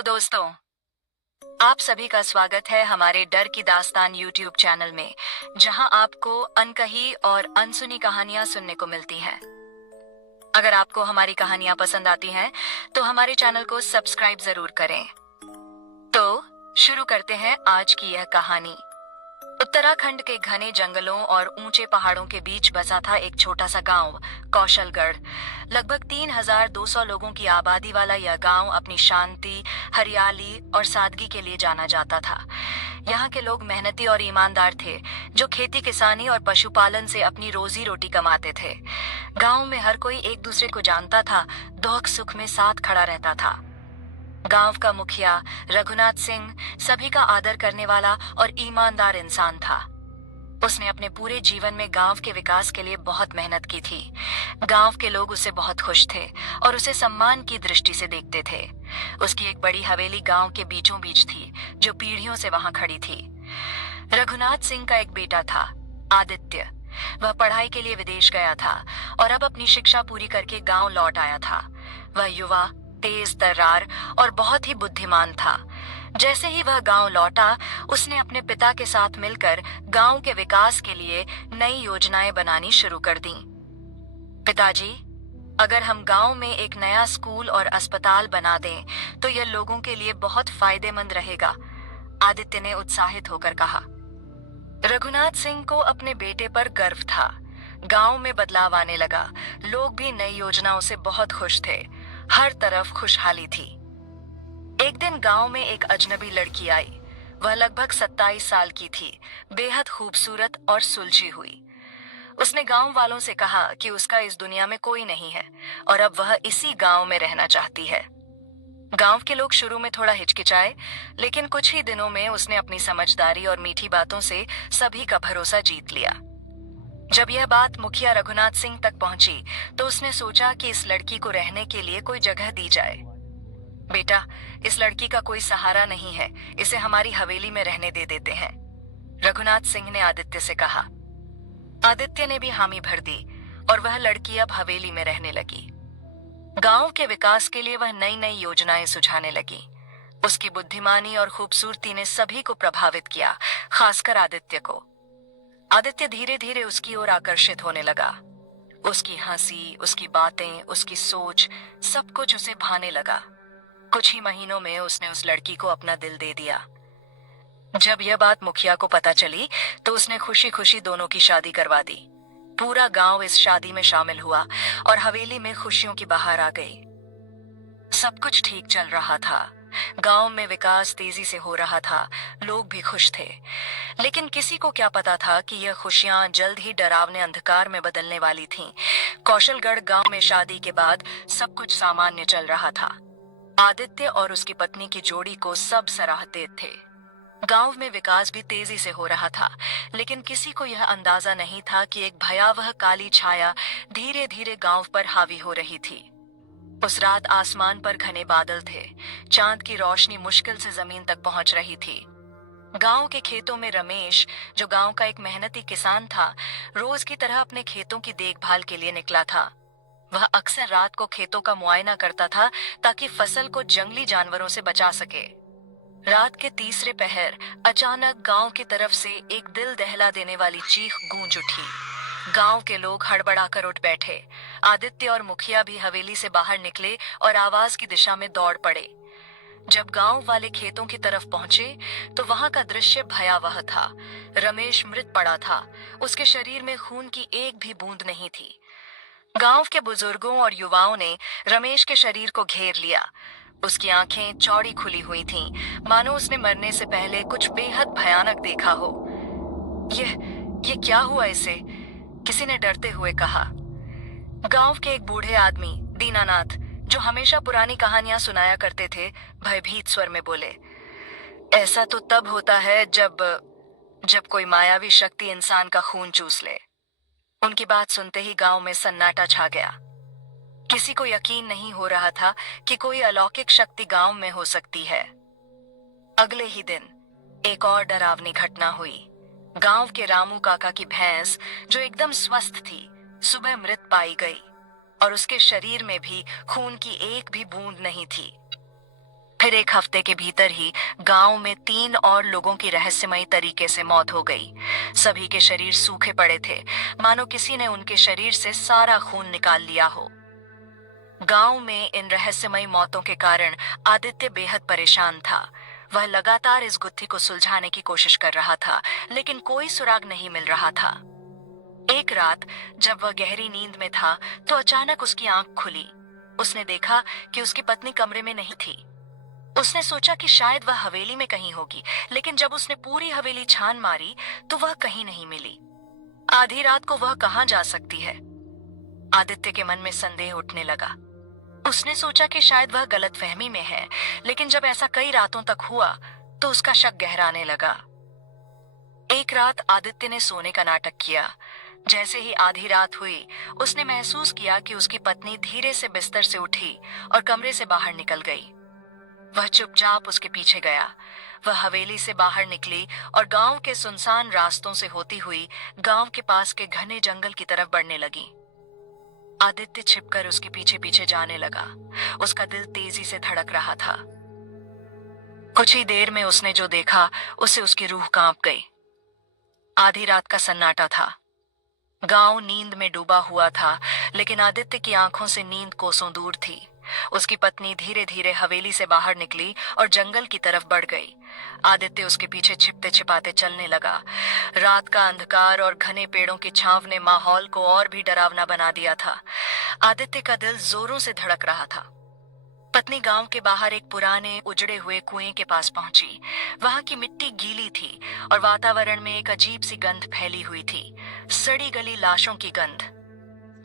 Hello दोस्तों, आप सभी का स्वागत है हमारे डर की दास्तान यूट्यूब चैनल में, जहां आपको अनकही और अनसुनी कहानियां सुनने को मिलती हैं। अगर आपको हमारी कहानियां पसंद आती हैं, तो हमारे चैनल को सब्सक्राइब जरूर करें। तो शुरू करते हैं आज की यह कहानी। उत्तराखंड के घने जंगलों और ऊंचे पहाड़ों के बीच बसा था एक छोटा सा गांव, कौशलगढ़। लगभग 3,200 लोगों की आबादी वाला यह गांव अपनी शांति, हरियाली और सादगी के लिए जाना जाता था। यहाँ के लोग मेहनती और ईमानदार थे, जो खेती किसानी और पशुपालन से अपनी रोजी रोटी कमाते थे। गांव में हर कोई एक दूसरे को जानता था, दुख सुख में साथ खड़ा रहता था। गांव का मुखिया रघुनाथ सिंह सभी का आदर करने वाला और ईमानदार इंसान था। उसने अपने पूरे जीवन में गांव के विकास के लिए बहुत मेहनत की थी। गांव के लोग उससे बहुत खुश थे और उसे सम्मान की दृष्टि से देखते थे। उसकी एक बड़ी हवेली गांव के बीचों बीच थी, जो पीढ़ियों से वहां खड़ी थी। रघुनाथ सिंह का एक बेटा था, आदित्य। वह पढ़ाई के लिए विदेश गया था और अब अपनी शिक्षा पूरी करके गांव लौट आया था। वह युवा, तेज तर्रार और बहुत ही बुद्धिमान था। जैसे ही वह गांव लौटा, उसने अपने पिता के साथ मिलकर गांव के विकास के लिए नई योजनाएं बनानी शुरू कर दी। पिताजी, अगर हम गांव में एक नया स्कूल और अस्पताल बना दें, तो यह लोगों के लिए बहुत फायदेमंद रहेगा, आदित्य ने उत्साहित होकर कहा। रघुनाथ सिंह को अपने बेटे पर गर्व था। गांव में बदलाव आने लगा। लोग भी नई योजनाओं से बहुत खुश थे। हर तरफ खुशहाली थी। एक दिन गांव में एक अजनबी लड़की आई। वह लगभग 27 साल की थी, बेहद खूबसूरत और सुलझी हुई। उसने गांव वालों से कहा कि उसका इस दुनिया में कोई नहीं है और अब वह इसी गांव में रहना चाहती है। गांव के लोग शुरू में थोड़ा हिचकिचाए, लेकिन कुछ ही दिनों में उसने अपनी समझदारी और मीठी बातों से सभी का भरोसा जीत लिया। जब यह बात मुखिया रघुनाथ सिंह तक पहुंची, तो उसने सोचा कि इस लड़की को रहने के लिए कोई जगह दी जाए। बेटा, इस लड़की का कोई सहारा नहीं है, इसे हमारी हवेली में रहने दे देते हैं, रघुनाथ सिंह ने आदित्य से कहा। आदित्य ने भी हामी भर दी और वह लड़की अब हवेली में रहने लगी। गांव के विकास के लिए वह नई नई योजनाएं सुझाने लगी। उसकी बुद्धिमानी और खूबसूरती ने सभी को प्रभावित किया, खासकर आदित्य को। आदित्य धीरे धीरे उसकी ओर आकर्षित होने लगा। उसकी हंसी, उसकी बातें, उसकी सोच, सब कुछ उसे भाने लगा। कुछ ही महीनों में उसने उस लड़की को अपना दिल दे दिया। जब यह बात मुखिया को पता चली, तो उसने खुशी खुशी दोनों की शादी करवा दी। पूरा गांव इस शादी में शामिल हुआ और हवेली में खुशियों की बहार आ गई। सब कुछ ठीक चल रहा था। गांव में विकास तेजी से हो रहा था। लोग भी खुश थे। लेकिन किसी को क्या पता था कि यह खुशियां जल्द ही डरावने अंधकार में बदलने वाली थीं। कौशलगढ़ गांव में शादी के बाद सब कुछ सामान्य चल रहा था। आदित्य और उसकी पत्नी की जोड़ी को सब सराहते थे। गांव में विकास भी तेजी से हो रहा था, लेकिन किसी को यह अंदाजा नहीं था कि एक भयावह काली छाया धीरे धीरे गांव पर हावी हो रही थी। उस रात आसमान पर घने बादल थे। चांद की रोशनी मुश्किल से जमीन तक पहुंच रही थी। गांव के खेतों में रमेश, जो गांव का एक मेहनती किसान था, रोज की तरह अपने खेतों की देखभाल के लिए निकला था। वह अक्सर रात को खेतों का मुआयना करता था, ताकि फसल को जंगली जानवरों से बचा सके। रात के तीसरे पहर अचानक गांव की तरफ से एक दिल दहला देने वाली चीख गूंज उठी। गांव के लोग हड़बड़ाकर उठ बैठे। आदित्य और मुखिया भी हवेली से बाहर निकले और आवाज की दिशा में दौड़ पड़े। जब गांव वाले खेतों की तरफ पहुंचे, तो वहां का दृश्य भयावह था। रमेश मृत पड़ा था। उसके शरीर में खून की एक भी बूंद नहीं थी। गांव के बुजुर्गों और युवाओं ने रमेश के शरीर को घेर लिया। उसकी आंखें चौड़ी खुली हुई थीं, मानो उसने मरने से पहले कुछ बेहद भयानक देखा हो। ये क्या हुआ इसे? किसी ने डरते हुए कहा। गांव के एक बूढ़े आदमी, दीनानाथ, जो हमेशा पुरानी कहानियां सुनाया करते थे, भयभीत स्वर में बोले, ऐसा तो तब होता है जब कोई मायावी शक्ति इंसान का खून चूस ले। उनकी बात सुनते ही गांव में सन्नाटा छा गया। किसी को यकीन नहीं हो रहा था कि कोई अलौकिक शक्ति गांव में हो सकती है। अगले ही दिन एक और डरावनी घटना हुई। गांव के रामू काका की भैंस, जो एकदम स्वस्थ थी, सुबह मृत पाई गई और उसके शरीर में भी खून की एक भी बूंद नहीं थी। फिर फिर एक हफ्ते के भीतर ही गांव में 3 और लोगों की रहस्यमयी तरीके से मौत हो गई। सभी के शरीर सूखे पड़े थे, मानो किसी ने उनके शरीर से सारा खून निकाल लिया हो। गांव में इन रहस्यमयी मौतों के कारण आदित्य बेहद परेशान था। वह लगातार इस गुत्थी को सुलझाने की कोशिश कर रहा था, लेकिन कोई सुराग नहीं मिल रहा था। एक रात जब वह गहरी नींद में था, तो अचानक उसकी आंख खुली। उसने देखा कि उसकी पत्नी कमरे में नहीं थी। उसने सोचा कि शायद वह हवेली में कहीं होगी, लेकिन जब उसने पूरी हवेली छान मारी, तो वह कहीं नहीं मिली। आधी रात को वह कहाँ जा सकती है? आदित्य के मन में संदेह उठने लगा। उसने सोचा कि शायद वह गलतफहमी में है, लेकिन जब ऐसा कई रातों तक हुआ, तो उसका शक गहराने लगा। एक रात आदित्य ने सोने का नाटक किया। जैसे ही आधी रात हुई, उसने महसूस किया कि उसकी पत्नी धीरे से बिस्तर से उठी और कमरे से बाहर निकल गई। वह चुपचाप उसके पीछे गया। वह हवेली से बाहर निकली और गांव के सुनसान रास्तों से होती हुई गांव के पास के घने जंगल की तरफ बढ़ने लगी। आदित्य छिपकर उसके पीछे पीछे जाने लगा। उसका दिल तेजी से धड़क रहा था। कुछ ही देर में उसने जो देखा, उससे उसकी रूह कांप गई। आधी रात का सन्नाटा था। गांव नींद में डूबा हुआ था, लेकिन आदित्य की आंखों से नींद कोसों दूर थी। उसकी पत्नी धीरे धीरे हवेली से बाहर निकली और जंगल की तरफ बढ़ गई। आदित्य उसके पीछे छिपते छिपाते चलने लगा। रात का अंधकार और घने पेड़ों की छांव ने माहौल को और भी डरावना बना दिया था। आदित्य का दिल जोरों से धड़क रहा था। पत्नी गांव के बाहर एक पुराने उजड़े हुए कुएं के पास पहुंची। वहां की मिट्टी गीली थी और वातावरण में एक अजीब सी गंध फैली हुई थी, सड़ी गली लाशों की गंध।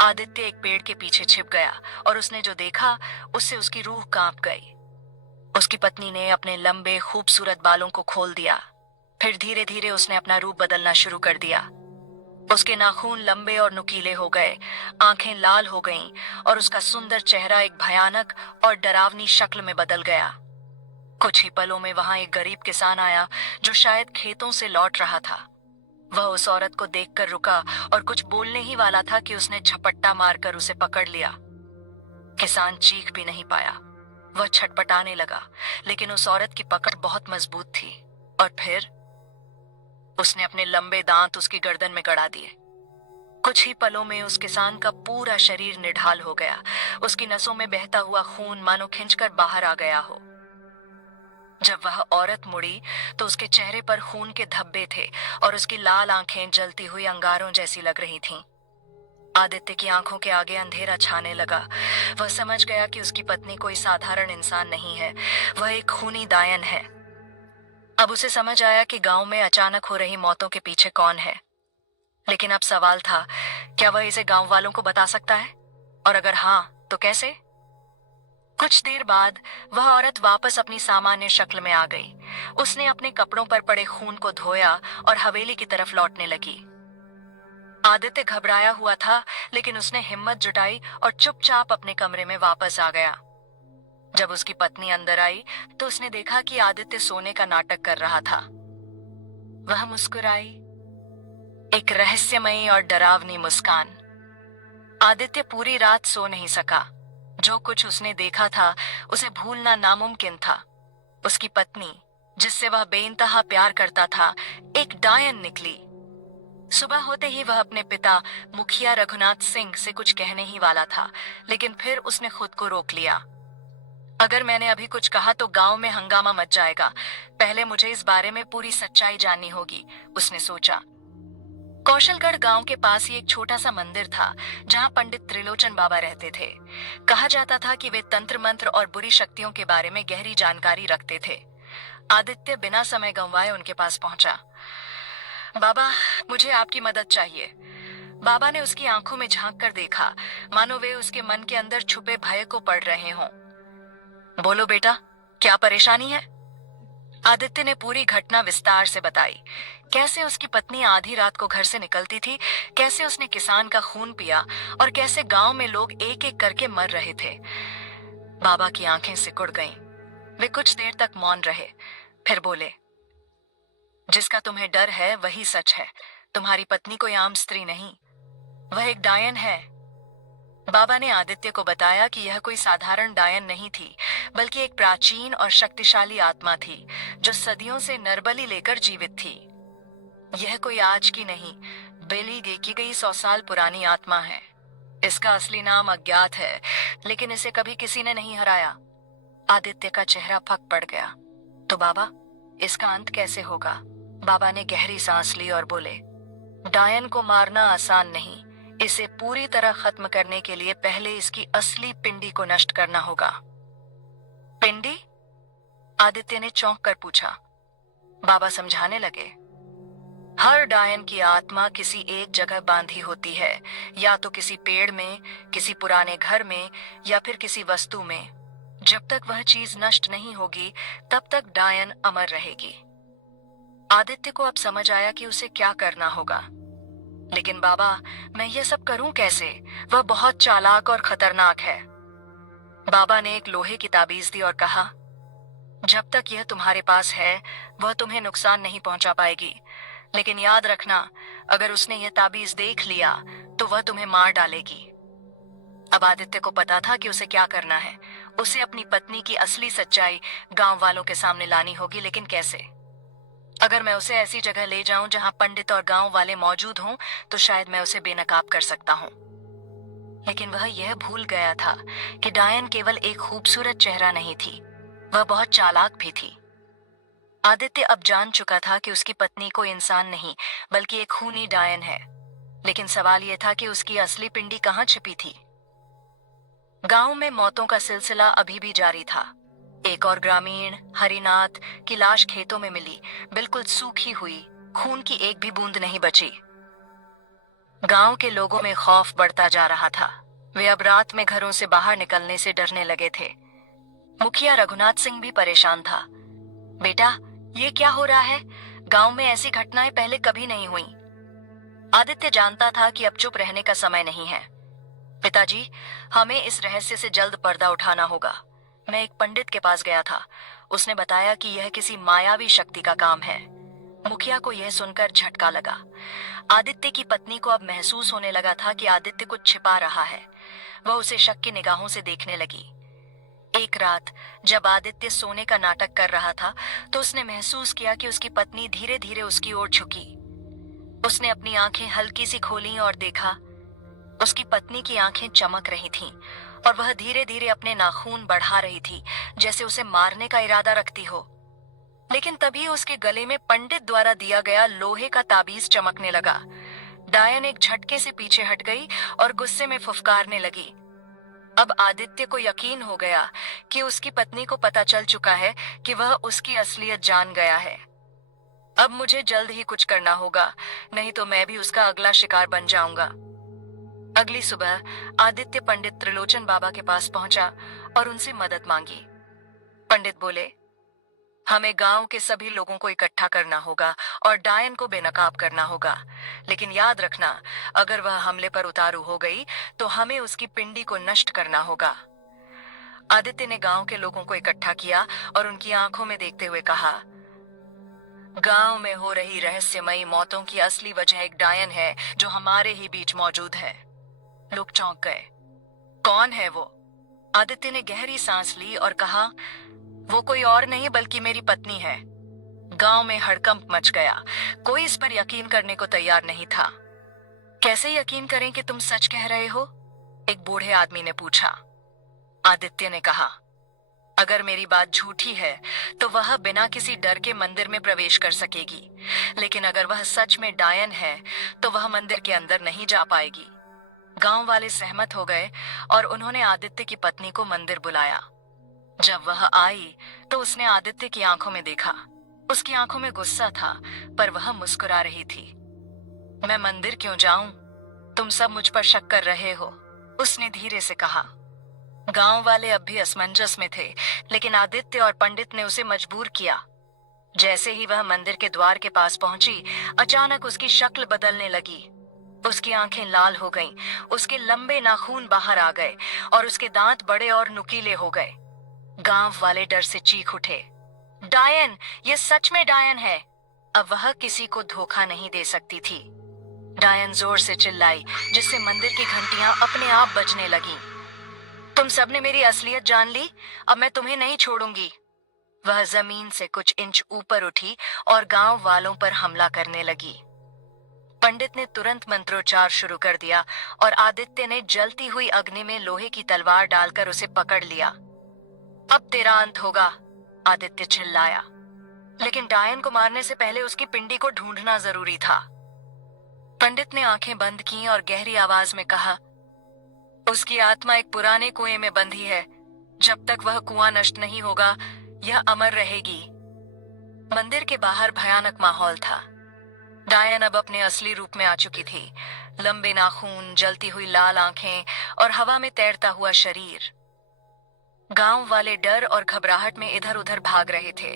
आदित्य एक पेड़ के पीछे छिप गया और उसने जो देखा, उससे उसकी रूह कांप गई। उसकी पत्नी ने अपने लंबे खूबसूरत बालों को खोल दिया। फिर धीरे धीरे उसने अपना रूप बदलना शुरू कर दिया। उसके नाखून लंबे और नुकीले हो गए, आंखें लाल हो गईं और उसका सुंदर चेहरा एक भयानक और डरावनी शक्ल में बदल गया। कुछ ही पलों में वहां एक गरीब किसान आया, जो शायद खेतों से लौट रहा था। वह उस औरत को देखकर रुका और कुछ बोलने ही वाला था कि उसने झपट्टा मारकर उसे पकड़ लिया। किसान चीख भी नहीं पाया। वह छटपटाने लगा, लेकिन उस औरत की पकड़ बहुत मजबूत थी। और फिर उसने अपने लंबे दांत उसकी गर्दन में गड़ा दिए। कुछ ही पलों में उस किसान का पूरा शरीर निढाल हो गया। उसकी नसों में बहता हुआ खून मानो खिंचकर बाहर आ गया हो। जब वह औरत मुड़ी, तो उसके चेहरे पर खून के धब्बे थे और उसकी लाल आंखें जलती हुई अंगारों जैसी लग रही थीं। आदित्य की आंखों के आगे अंधेरा छाने लगा। वह समझ गया कि उसकी पत्नी कोई साधारण इंसान नहीं है, वह एक खूनी दायन है। अब उसे समझ आया कि गांव में अचानक हो रही मौतों के पीछे कौन है। लेकिन अब सवाल था, क्या वह इसे गांव वालों को बता सकता है? और अगर हाँ, तो कैसे? कुछ देर बाद वह औरत वापस अपनी सामान्य शक्ल में आ गई। उसने अपने कपड़ों पर पड़े खून को धोया और हवेली की तरफ लौटने लगी। आदित्य घबराया हुआ था, लेकिन उसने हिम्मत जुटाई और चुपचाप अपने कमरे में वापस आ गया। जब उसकी पत्नी अंदर आई, तो उसने देखा कि आदित्य सोने का नाटक कर रहा था। वह मुस्कुराई, एक रहस्यमयी और डरावनी मुस्कान। आदित्य पूरी रात सो नहीं सका। जो कुछ उसने देखा था, उसे भूलना नामुमकिन था। उसकी पत्नी, जिससे वह बेइंतहा प्यार करता था, एक डायन निकली। सुबह होते ही वह अपने पिता मुखिया रघुनाथ सिंह से कुछ कहने ही वाला था, लेकिन फिर उसने खुद को रोक लिया। अगर मैंने अभी कुछ कहा तो गांव में हंगामा मच जाएगा। पहले मुझे इस बारे में पूरी सच्चाई जाननी होगी, उसने सोचा। कौशलगढ़ गांव के पास ही एक छोटा सा मंदिर था, जहां पंडित त्रिलोचन बाबा रहते थे। कहा जाता था कि वे तंत्र मंत्र और बुरी शक्तियों के बारे में गहरी जानकारी रखते थे। आदित्य बिना समय गंवाए उनके पास पहुंचा। बाबा, मुझे आपकी मदद चाहिए। बाबा ने उसकी आंखों में झांक कर देखा, मानो वे उसके मन के अंदर छुपे भय को पढ़ रहे हों। बोलो बेटा, क्या परेशानी है? आदित्य ने पूरी घटना विस्तार से बताई। कैसे उसकी पत्नी आधी रात को घर से निकलती थी, कैसे उसने किसान का खून पिया और कैसे गांव में लोग एक एक करके मर रहे थे। बाबा की आंखें सिकुड़ गईं। वे कुछ देर तक मौन रहे, फिर बोले, जिसका तुम्हें डर है वही सच है। तुम्हारी पत्नी कोई आम स्त्री नहीं, वह एक डायन है। बाबा ने आदित्य को बताया कि यह कोई साधारण डायन नहीं थी, बल्कि एक प्राचीन और शक्तिशाली आत्मा थी जो सदियों से नरबलि लेकर जीवित थी। यह कोई आज की नहीं, बलि देखी गई 100 साल पुरानी आत्मा है। इसका असली नाम अज्ञात है, लेकिन इसे कभी किसी ने नहीं हराया। आदित्य का चेहरा फक पड़ गया। तो बाबा, इसका अंत कैसे होगा? बाबा ने गहरी सांस ली और बोले, डायन को मारना आसान नहीं। इसे पूरी तरह खत्म करने के लिए पहले इसकी असली पिंडी को नष्ट करना होगा। पिंडी? आदित्य ने चौंक कर पूछा। बाबा समझाने लगे, हर डायन की आत्मा किसी एक जगह बांधी होती है, या तो किसी पेड़ में, किसी पुराने घर में, या फिर किसी वस्तु में। जब तक वह चीज नष्ट नहीं होगी, तब तक डायन अमर रहेगी। आदित्य को अब समझ आया कि उसे क्या करना होगा। लेकिन बाबा, मैं यह सब करूं कैसे? वह बहुत चालाक और खतरनाक है। बाबा ने एक लोहे की ताबीज दी और कहा, जब तक यह तुम्हारे पास है, वह तुम्हें नुकसान नहीं पहुंचा पाएगी। लेकिन याद रखना, अगर उसने यह ताबीज देख लिया तो वह तुम्हें मार डालेगी। अब आदित्य को पता था कि उसे क्या करना है। उसे अपनी पत्नी की असली सच्चाई गांव वालों के सामने लानी होगी, लेकिन कैसे? अगर मैं उसे ऐसी जगह ले जाऊं जहां पंडित और गांव वाले मौजूद हों, तो शायद मैं उसे बेनकाब कर सकता हूं। लेकिन वह यह भूल गया था कि डायन केवल एक खूबसूरत चेहरा नहीं थी, वह बहुत चालाक भी थी। आदित्य अब जान चुका था कि उसकी पत्नी कोई इंसान नहीं, बल्कि एक खूनी डायन है। लेकिन सवाल यह था कि उसकी असली पिंडी कहाँ छिपी थी। गांव में मौतों का सिलसिला अभी भी जारी था। एक और ग्रामीण, हरिनाथ, की लाश खेतों में मिली, बिल्कुल सूखी हुई, खून की एक भी बूंद नहीं बची। गांव के लोगों में खौफ बढ़ता जा रहा था। वे अब रात में घरों से बाहर निकलने से डरने लगे थे। मुखिया रघुनाथ सिंह भी परेशान था। बेटा, ये क्या हो रहा है? गांव में ऐसी घटनाएं पहले कभी नहीं हुई। आदित्य जानता था कि अब चुप रहने का समय नहीं है। पिताजी, हमें इस रहस्य से जल्द पर्दा उठाना होगा। मैं एक पंडित के पास गया था। उसने बताया कि यह किसी मायावी शक्ति का काम है। मुखिया को यह सुनकर झटका लगा। आदित्य की पत्नी को अब महसूस होने लगा था कि आदित्य कुछ छिपा रहा है। वह उसे शक की निगाहों से देखने लगी। एक रात जब आदित्य सोने का नाटक कर रहा था, तो उसने महसूस किया कि उसकी पत्नी धीरे धीरे उसकी ओर झुकी। उसने अपनी आंखें हल्की सी खोलीं और देखा, उसकी पत्नी की आंखें चमक रही थीं और वह धीरे धीरे अपने नाखून बढ़ा रही थी, जैसे उसे मारने का इरादा रखती हो। लेकिन तभी उसके गले में पंडित द्वारा दिया गया लोहे का ताबीज चमकने लगा। डायन एक झटके से पीछे हट गई और गुस्से में फुफकारने लगी। अब आदित्य को यकीन हो गया कि उसकी पत्नी को पता चल चुका है कि वह उसकी असलियत जान गया है। अब मुझे जल्द ही कुछ करना होगा, नहीं तो मैं भी उसका अगला शिकार बन जाऊंगा। अगली सुबह आदित्य पंडित त्रिलोचन बाबा के पास पहुंचा और उनसे मदद मांगी। पंडित बोले, हमें गांव के सभी लोगों को इकट्ठा करना होगा और डायन को बेनकाब करना होगा। लेकिन याद रखना, अगर वह हमले पर उतारू हो गई तो हमें उसकी पिंडी को नष्ट करना होगा। आदित्य ने गांव के लोगों को इकट्ठा किया और उनकी आंखों में देखते हुए कहा, गांव में हो रही रहस्यमयी मौतों की असली वजह एक डायन है जो हमारे ही बीच मौजूद है। लोग चौंक गए। कौन है वो? आदित्य ने गहरी सांस ली और कहा, वो कोई और नहीं बल्कि मेरी पत्नी है। गांव में हड़कंप मच गया। कोई इस पर यकीन करने को तैयार नहीं था। कैसे यकीन करें कि तुम सच कह रहे हो? एक बूढ़े आदमी ने पूछा। आदित्य ने कहा, अगर मेरी बात झूठी है तो वह बिना किसी डर के मंदिर में प्रवेश कर सकेगी, लेकिन अगर वह सच में डायन है तो वह मंदिर के अंदर नहीं जा पाएगी। गांव वाले सहमत हो गए और उन्होंने आदित्य की पत्नी को मंदिर बुलाया। जब वह आई तो उसने आदित्य की आंखों में देखा। उसकी आंखों में गुस्सा था, पर वह मुस्कुरा रही थी। मैं मंदिर क्यों जाऊं? तुम सब मुझ पर शक कर रहे हो, उसने धीरे से कहा। गांव वाले अब भी असमंजस में थे, लेकिन आदित्य और पंडित ने उसे मजबूर किया। जैसे ही वह मंदिर के द्वार के पास पहुंची, अचानक उसकी शक्ल बदलने लगी। उसकी आंखें लाल हो गईं, उसके लंबे नाखून बाहर आ गए और उसके दांत बड़े और नुकीले हो गए। गांव वाले डर से चीख उठे, डायन! ये सच में डायन है। अब वह किसी को धोखा नहीं दे सकती थी। डायन जोर से चिल्लाई, जिससे मंदिर की घंटियां अपने आप बजने लगीं। तुम सबने मेरी असलियत जान ली, अब मैं तुम्हें नहीं छोड़ूंगी। वह जमीन से कुछ इंच ऊपर उठी और गांव वालों पर हमला करने लगी। पंडित ने तुरंत मंत्रोच्चार शुरू कर दिया और आदित्य ने जलती हुई अग्नि में लोहे की तलवार डालकर उसे पकड़ लिया। अब तेरा अंत होगा, आदित्य चिल्लाया। लेकिन डायन को मारने से पहले उसकी पिंडी को ढूंढना जरूरी था। पंडित ने आंखें बंद की और गहरी आवाज में कहा, उसकी आत्मा एक पुराने कुएं में बंधी है। जब तक वह कुआं नष्ट नहीं होगा, यह अमर रहेगी। मंदिर के बाहर भयानक माहौल था। डायन अब अपने असली रूप में आ चुकी थी। लंबे नाखून, जलती हुई लाल आंखें और हवा में तैरता हुआ शरीर। गांव वाले डर और घबराहट में इधर उधर भाग रहे थे।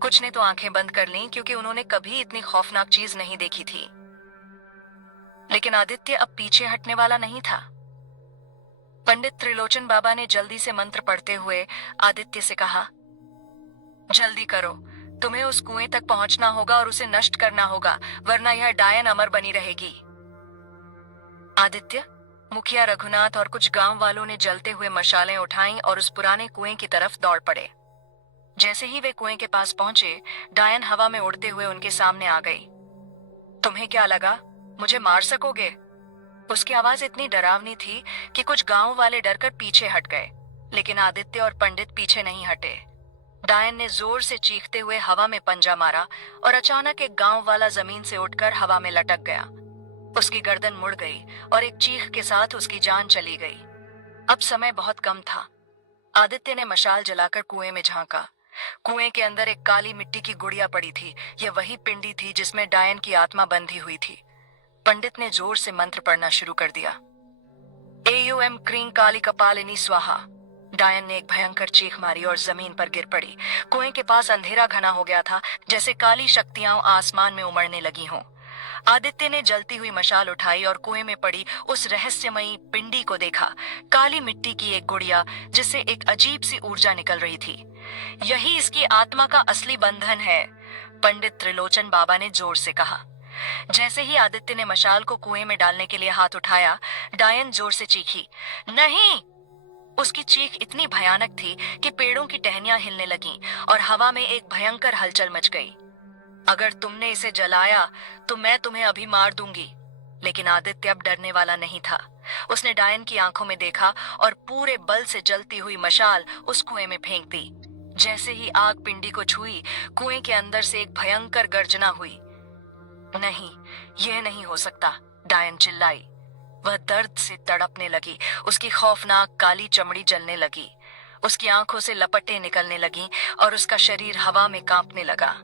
कुछ ने तो आंखें बंद कर लीं, क्योंकि उन्होंने कभी इतनी खौफनाक चीज नहीं देखी थी। लेकिन आदित्य अब पीछे हटने वाला नहीं था। पंडित त्रिलोचन बाबा ने जल्दी से मंत्र पढ़ते हुए आदित्य से कहा, जल्दी करो, तुम्हें उस कुएं तक पहुंचना होगा और उसे नष्ट करना होगा, वरना यह डायन अमर बनी रहेगी। आदित्य, मुखिया रघुनाथ और कुछ गांव वालों ने जलते हुए मशालें उठाईं और उस पुराने कुएं की तरफ दौड़ पड़े। जैसे ही वे कुएं के पास पहुंचे, डायन हवा में उड़ते हुए उनके सामने आ गई। तुम्हें क्या लगा, मुझे मार सकोगे? उसकी आवाज इतनी डरावनी थी कि कुछ गांव वाले डरकर पीछे हट गए, लेकिन आदित्य और पंडित पीछे नहीं हटे। डायन ने जोर से चीखते हुए हवा में पंजा मारा और अचानक एक गांव वाला जमीन से उठकर हवा में लटक गया। उसकी गर्दन मुड़ गई और एक चीख के साथ उसकी जान चली गई। अब समय बहुत कम था। आदित्य ने मशाल जलाकर कुएं में झांका। कुएं के अंदर एक काली मिट्टी की गुड़िया पड़ी थी। यह वही पिंडी थी जिसमें डायन की आत्मा बंधी हुई थी। पंडित ने जोर से मंत्र पढ़ना शुरू कर दिया। एयूएम क्रीं काली कपालिनी स्वाहा। डायन ने एक भयंकर चीख मारी और जमीन पर गिर पड़ी। कुएं के पास अंधेरा घना हो गया था, जैसे काली शक्तियां आसमान में उमड़ने लगी हों। आदित्य ने जलती हुई मशाल उठाई और कुएं में पड़ी उस रहस्यमयी पिंडी को देखा। काली मिट्टी की एक गुड़िया, जिससे एक अजीब सी ऊर्जा निकल रही थी। यही इसकी आत्मा का असली बंधन है, पंडित त्रिलोचन बाबा ने जोर से कहा। जैसे ही आदित्य ने मशाल को कुएं में डालने के लिए हाथ उठाया, डायन जोर से चीखी, नहीं। उसकी चीख इतनी भयानक थी कि पेड़ों की टहनियां हिलने लगीं और हवा में एक भयंकर हलचल मच गई। अगर तुमने इसे जलाया तो मैं तुम्हें अभी मार दूंगी। लेकिन आदित्य अब डरने वाला नहीं था। उसने डायन की आंखों में देखा और पूरे बल से जलती हुई मशाल उस कुएं में फेंक दी। जैसे ही आग पिंडी को छुई, कुएं के अंदर से एक भयंकर गर्जना हुई। नहीं, यह नहीं हो सकता, डायन चिल्लाई। वह दर्द से तड़पने लगी। उसकी खौफनाक काली चमड़ी जलने लगी। उसकी आंखों से लपटें निकलने लगीं और उसका शरीर हवा में कांपने लगा।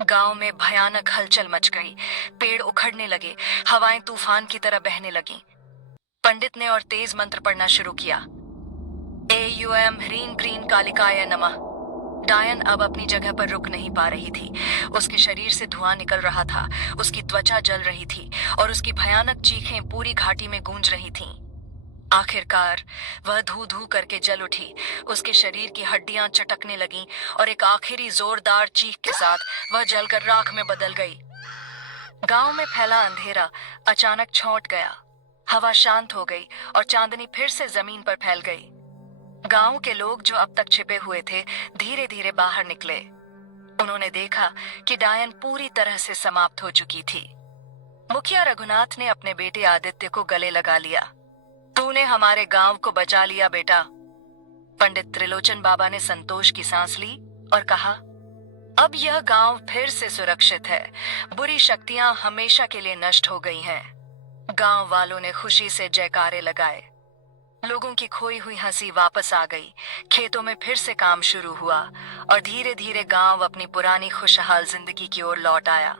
गांव में भयानक हलचल मच गई। पेड़ उखड़ने लगे, हवाएं तूफान की तरह बहने लगीं। पंडित ने और तेज मंत्र पढ़ना शुरू किया। एयूएम ह्रीं क्रीं कालिकाय नमः। डायन अब अपनी जगह पर रुक नहीं पा रही थी। उसके शरीर से धुआं निकल रहा था, उसकी त्वचा जल रही थी और उसकी भयानक चीखें पूरी घाटी में गूंज रही थीं। आखिरकार वह धू धू करके जल उठी। उसके शरीर की हड्डियां चटकने लगीं और एक आखिरी जोरदार चीख के साथ वह जलकर राख में बदल गई। गांव में फैला अंधेरा अचानक छौंट गया। हवा शांत हो गई और चांदनी फिर से जमीन पर फैल गई। गांव के लोग जो अब तक छिपे हुए थे, धीरे धीरे बाहर निकले। उन्होंने देखा कि डायन पूरी तरह से समाप्त हो चुकी थी। मुखिया रघुनाथ ने अपने बेटे आदित्य को गले लगा लिया। तूने हमारे गांव को बचा लिया बेटा। पंडित त्रिलोचन बाबा ने संतोष की सांस ली और कहा, अब यह गांव फिर से सुरक्षित है। बुरी शक्तियां हमेशा के लिए नष्ट हो गई हैं। गांव वालों ने खुशी से जयकारे लगाए। लोगों की खोई हुई हंसी वापस आ गई। खेतों में फिर से काम शुरू हुआ और धीरे धीरे गांव अपनी पुरानी खुशहाल जिंदगी की ओर लौट आया।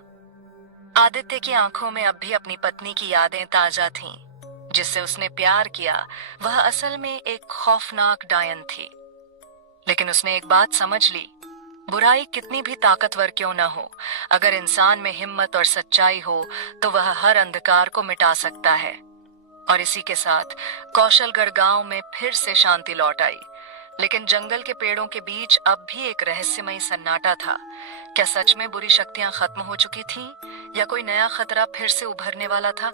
आदित्य की आंखों में अब भी अपनी पत्नी की यादें ताजा थीं, जिससे उसने प्यार किया। वह असल में एक खौफनाक डायन थी। लेकिन उसने एक बात समझ ली, बुराई कितनी भी ताकतवर क्यों न हो, अगर इंसान में हिम्मत और सच्चाई हो तो वह हर अंधकार को मिटा सकता है। और इसी के साथ कौशलगढ़ गांव में फिर से शांति लौट आई। लेकिन जंगल के पेड़ों के बीच अब भी एक रहस्यमयी सन्नाटा था। क्या सच में बुरी शक्तियां खत्म हो चुकी थीं, या कोई नया खतरा फिर से उभरने वाला था।